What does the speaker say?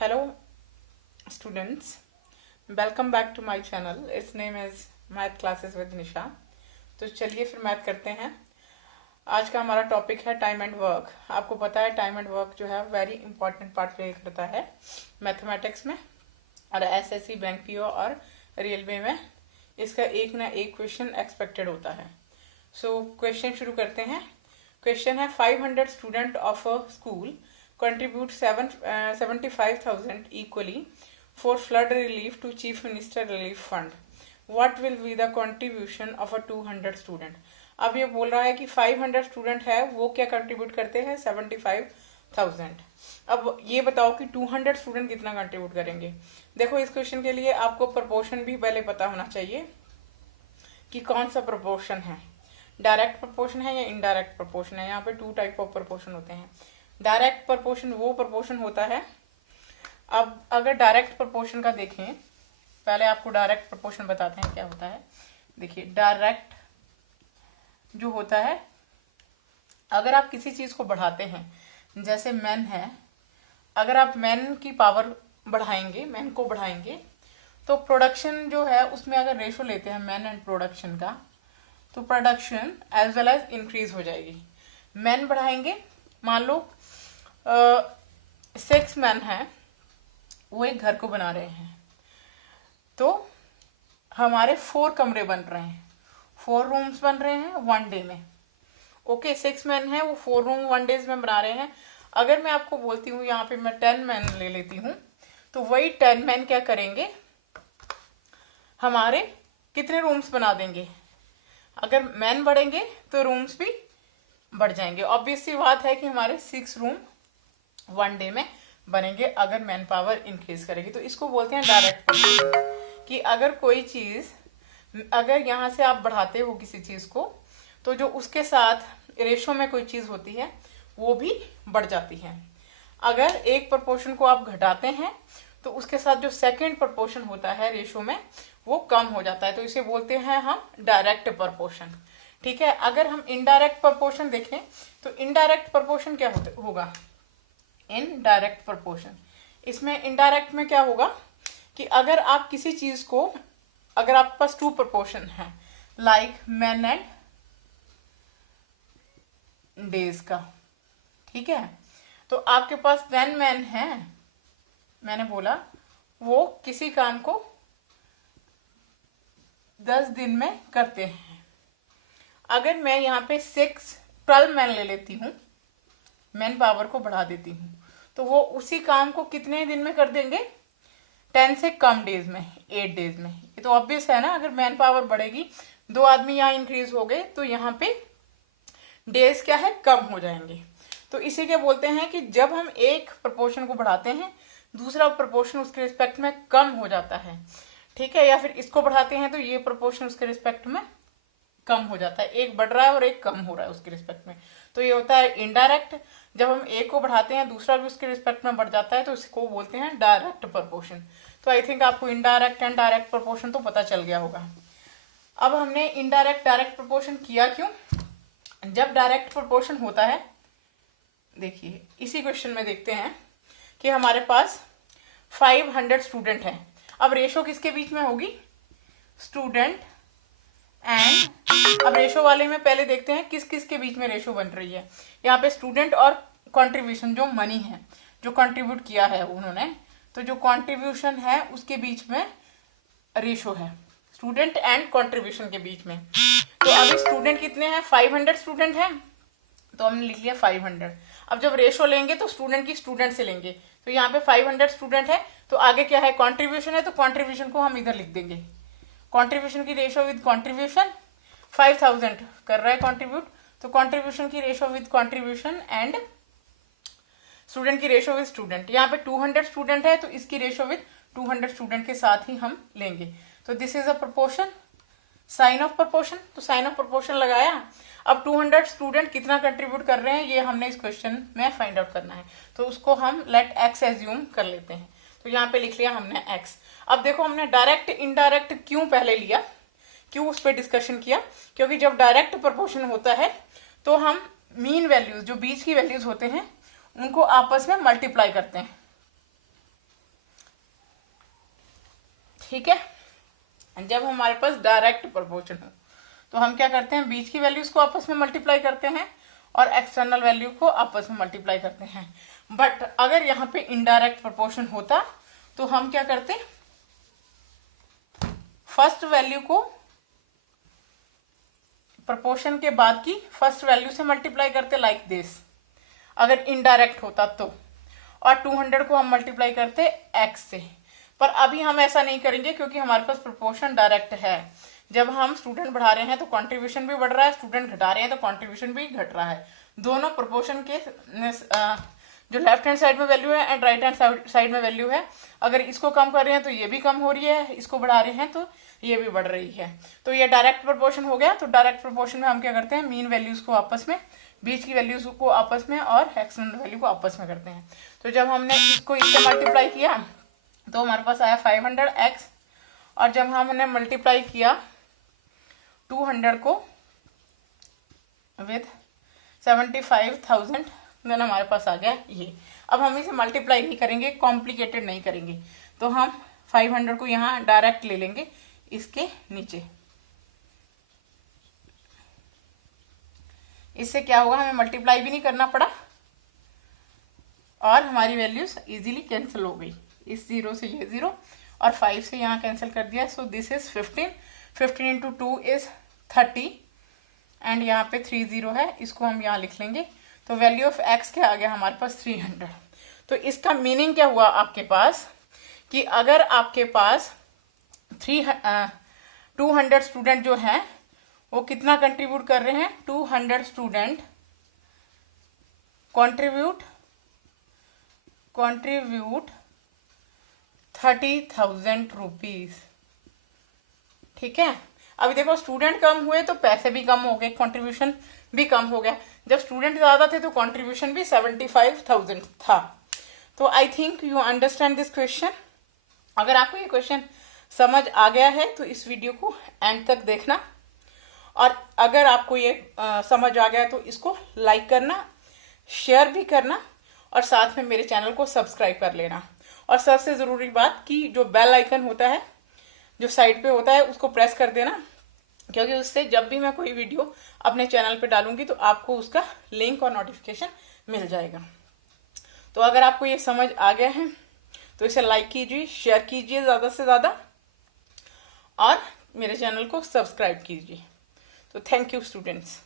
Hello students, welcome back to my channel. Its name is Math Classes with Nisha. तो चलिए फिर math करते हैं। आज का हमारा टॉपिक है टाइम एंड वर्क। आपको पता है टाइम एंड वर्क जो है वेरी इंपॉर्टेंट पार्ट प्ले करता है मैथमेटिक्स में, और एसएससी, बैंक पीओ और रेलवे में इसका एक ना एक क्वेश्चन एक्सपेक्टेड होता है। सो क्वेश्चन शुरू करते हैं। क्वेश्चन है 500 student of a school contribute 75,000 equally for flood relief to Chief Minister Relief Fund. What will be the contribution of a 200 student? अब ये बोल रहा है कि 500 स्टूडेंट है, वो क्या कंट्रीब्यूट करते हैं 75,000। अब ये बताओ कि 200 स्टूडेंट कितना कंट्रीब्यूट करेंगे। देखो, इस क्वेश्चन के लिए आपको प्रपोर्शन भी पहले पता होना चाहिए कि कौन सा प्रपोर्शन है, डायरेक्ट प्रपोर्शन है या इनडायरेक्ट प्रपोर्शन है। यहाँ पे 2 टाइप ऑफ प्रपोर्शन होते हैं। डायरेक्ट प्रपोर्शन वो प्रपोर्शन होता है, अब अगर डायरेक्ट प्रपोर्शन का देखें, पहले आपको डायरेक्ट प्रपोर्शन बताते हैं क्या होता है। देखिए, डायरेक्ट जो होता है, अगर आप किसी चीज को बढ़ाते हैं, जैसे मैन है, अगर आप मैन की पावर बढ़ाएंगे, मैन को बढ़ाएंगे, तो प्रोडक्शन जो है उसमें अगर रेशो लेते हैं मैन एंड प्रोडक्शन का, तो production as well as increase हो जाएगी। मैन बढ़ाएंगे, मान लो 6 मैन है, वो एक घर को बना रहे हैं, तो हमारे 4 कमरे बन रहे हैं, 4 रूम्स बन रहे हैं 1 डे में। ओके, 6 मैन है, वो 4 रूम 1 डेज में बना रहे हैं। अगर मैं आपको बोलती हूँ यहाँ पे मैं 10 मैन ले लेती हूँ, तो वही 10 मैन क्या करेंगे, हमारे कितने रूम्स बना देंगे। अगर मैन बढ़ेंगे तो रूम्स भी बढ़ जाएंगे। ऑब्वियस सी बात है कि हमारे 6 रूम 1 डे में बनेंगे अगर मैन पावर इंक्रीज करेगी। तो इसको बोलते हैं डायरेक्ट प्रपोर्शन, कि अगर कोई चीज, अगर यहाँ से आप बढ़ाते हो किसी चीज को, तो जो उसके साथ रेशो में कोई चीज होती है वो भी बढ़ जाती है। अगर एक प्रपोर्शन को आप घटाते हैं तो उसके साथ जो सेकेंड प्रपोर्शन होता है रेशो में, वो कम हो जाता है। तो इसे बोलते हैं हम डायरेक्ट प्रपोर्शन। ठीक है। अगर हम इनडायरेक्ट प्रपोर्शन देखें, तो इनडायरेक्ट प्रपोर्शन क्या होगा, इनडायरेक्ट प्रपोर्शन, इसमें इनडायरेक्ट में क्या होगा कि अगर आप किसी चीज को, अगर आपके पास 2 प्रपोर्शन है, लाइक मैन एंड डेज का, ठीक है, तो आपके पास 10 मैन है, मैंने बोला वो किसी काम को 10 दिन में करते हैं। अगर मैं यहाँ पे 12 मैन ले लेती हूँ, मैन पावर को बढ़ा देती हूँ, तो वो उसी काम को कितने दिन में कर देंगे, 10 से कम डेज में, 8 डेज में। ये तो ऑब्वियस है ना, अगर मैन पावर बढ़ेगी, 2 आदमी यहाँ इंक्रीज हो गए, तो यहाँ पे डेज क्या है, कम हो जाएंगे। तो इसे क्या बोलते हैं कि जब हम एक प्रपोर्शन को बढ़ाते हैं, दूसरा प्रपोर्शन उसके रिस्पेक्ट में कम हो जाता है। ठीक है। या फिर इसको बढ़ाते हैं तो ये प्रपोर्शन उसके रिस्पेक्ट में कम हो जाता है, एक बढ़ रहा है और एक कम हो रहा है उसके रिस्पेक्ट में। तो ये होता है इनडायरेक्ट। जब हम एक को बढ़ाते हैं, दूसरा भी उसके रिस्पेक्ट में बढ़ जाता है, तो इसको बोलते हैं डायरेक्ट प्रपोर्शन। तो आई थिंक आपको इनडायरेक्ट एंड डायरेक्ट प्रपोर्शन तो पता चल गया होगा। अब हमने इनडायरेक्ट डायरेक्ट प्रपोर्शन किया क्यों, जब डायरेक्ट प्रपोर्शन होता है, देखिए इसी क्वेश्चन में देखते हैं कि हमारे पास 500 स्टूडेंट है। अब रेशो किसके बीच में होगी, स्टूडेंट एंड, अब रेशो वाले में पहले देखते हैं किस किस के बीच में रेशो बन रही है। यहाँ पे स्टूडेंट और कंट्रीब्यूशन, जो मनी है, जो कंट्रीब्यूट किया है उन्होंने, तो जो कंट्रीब्यूशन है उसके बीच में रेशो है, स्टूडेंट एंड कंट्रीब्यूशन के बीच में। तो अभी स्टूडेंट कितने हैं, 500 स्टूडेंट हैं, तो हमने लिख लिया 500। अब जब रेशो लेंगे तो स्टूडेंट की स्टूडेंट से लेंगे, तो यहाँ पे 500 स्टूडेंट है, तो आगे क्या है, कंट्रीब्यूशन है, तो कंट्रीब्यूशन को हम इधर लिख देंगे। कंट्रीब्यूशन की रेशो विद कंट्रीब्यूशन, 5000 कर रहा है कंट्रीब्यूट, तो कंट्रीब्यूशन की ratio with contribution and student की रेशो विद स्टूडेंट। यहाँ पे 200 स्टूडेंट है, तो इसकी रेशो विद 200 स्टूडेंट के साथ ही हम लेंगे। तो this is a proportion, sign of proportion, तो साइन ऑफ प्रोपोर्शन लगाया। अब 200 स्टूडेंट कितना कंट्रीब्यूट कर रहे हैं, ये हमने इस क्वेश्चन में फाइंड आउट करना है, तो उसको हम लेट एक्स एज्यूम कर लेते हैं। तो यहाँ पे लिख लिया हमने एक्स। अब देखो, हमने डायरेक्ट इनडायरेक्ट क्यों पहले लिया, क्यों उस पर डिस्कशन किया, क्योंकि जब डायरेक्ट प्रपोर्शन होता है तो हम मीन वैल्यूज, जो बीच की वैल्यूज होते हैं, उनको आपस में मल्टीप्लाई करते हैं। ठीक है। जब हमारे पास डायरेक्ट प्रोपोर्शन हो तो हम क्या करते हैं, बीच की वैल्यूज को आपस में मल्टीप्लाई करते हैं और एक्सटर्नल वैल्यू को आपस में मल्टीप्लाई करते हैं। बट अगर यहाँ पे इनडायरेक्ट प्रोपोर्शन होता तो हम क्या करते, फर्स्ट वैल्यू को प्रोपोर्शन के बाद की फर्स्ट वैल्यू से मल्टीप्लाई करते, लाइक दिस, अगर इनडायरेक्ट होता तो। और 200 को हम मल्टीप्लाई करते x से। पर अभी हम ऐसा नहीं करेंगे क्योंकि हमारे पास प्रोपोर्शन डायरेक्ट है। जब हम स्टूडेंट बढ़ा रहे हैं तो कंट्रीब्यूशन भी बढ़ रहा है, स्टूडेंट घटा रहे हैं तो कंट्रीब्यूशन भी घट रहा है। दोनों प्रोपोर्शन के जो लेफ्ट हैंड साइड में वैल्यू है एंड राइट हैंड साइड में वैल्यू है, अगर इसको कम कर रहे हैं तो ये भी कम हो रही है, इसको बढ़ा रहे हैं तो ये भी बढ़ रही है। तो ये डायरेक्ट प्रोपोर्शन हो गया। तो डायरेक्ट प्रोपोर्शन में हम क्या करते हैं, मीन वैल्यूज को आपस में, बीच की वैल्यूज को आपस में और एक्सटर्नल वैल्यू को आपस में करते हैं। तो जब हमने इसको इससे मल्टीप्लाई किया तो हमारे पास आया 500x, और जब हमने मल्टीप्लाई किया 200 को विद 75,000 देन हमारे पास आ गया ये। अब हम इसे मल्टीप्लाई नहीं करेंगे, कॉम्प्लिकेटेड नहीं करेंगे, तो हम 500 को यहाँ डायरेक्ट ले लेंगे इसके नीचे। इससे क्या होगा, हमें मल्टीप्लाई भी नहीं करना पड़ा और हमारी वैल्यूज इजीली कैंसिल हो गई। इस 0 से ये 0 और 5 से यहाँ कैंसिल कर दिया। So this is 15 into 2 is 30 and यहाँ पे 30 है, इसको हम यहाँ लिख लेंगे। तो वैल्यू ऑफ x क्या आ गया हमारे पास 300। तो इसका मीनिंग क्या हुआ आपके पास, कि अगर आपके पास 200 स्टूडेंट जो हैं वो कितना कंट्रीब्यूट कर रहे हैं, 200 स्टूडेंट कंट्रीब्यूट 30,000 रुपीज। ठीक है। अभी देखो स्टूडेंट कम हुए तो पैसे भी कम हो गए, कंट्रीब्यूशन भी कम हो गया। जब स्टूडेंट ज्यादा थे तो कंट्रीब्यूशन भी 75,000 था। तो I think you understand this question. अगर आपको ये क्वेश्चन समझ आ गया है तो इस वीडियो को एंड तक देखना, और अगर आपको ये समझ आ गया तो इसको लाइक करना, शेयर भी करना, और साथ में मेरे चैनल को सब्सक्राइब कर लेना। और सबसे ज़रूरी बात कि जो बेल आइकन होता है जो साइड पे होता है उसको प्रेस कर देना, क्योंकि उससे जब भी मैं कोई वीडियो अपने चैनल पे डालूंगी तो आपको उसका लिंक और नोटिफिकेशन मिल जाएगा। तो अगर आपको ये समझ आ गया है तो इसे लाइक कीजिए, शेयर कीजिए ज़्यादा से ज़्यादा, और मेरे चैनल को सब्सक्राइब कीजिए। तो थैंक यू स्टूडेंट्स।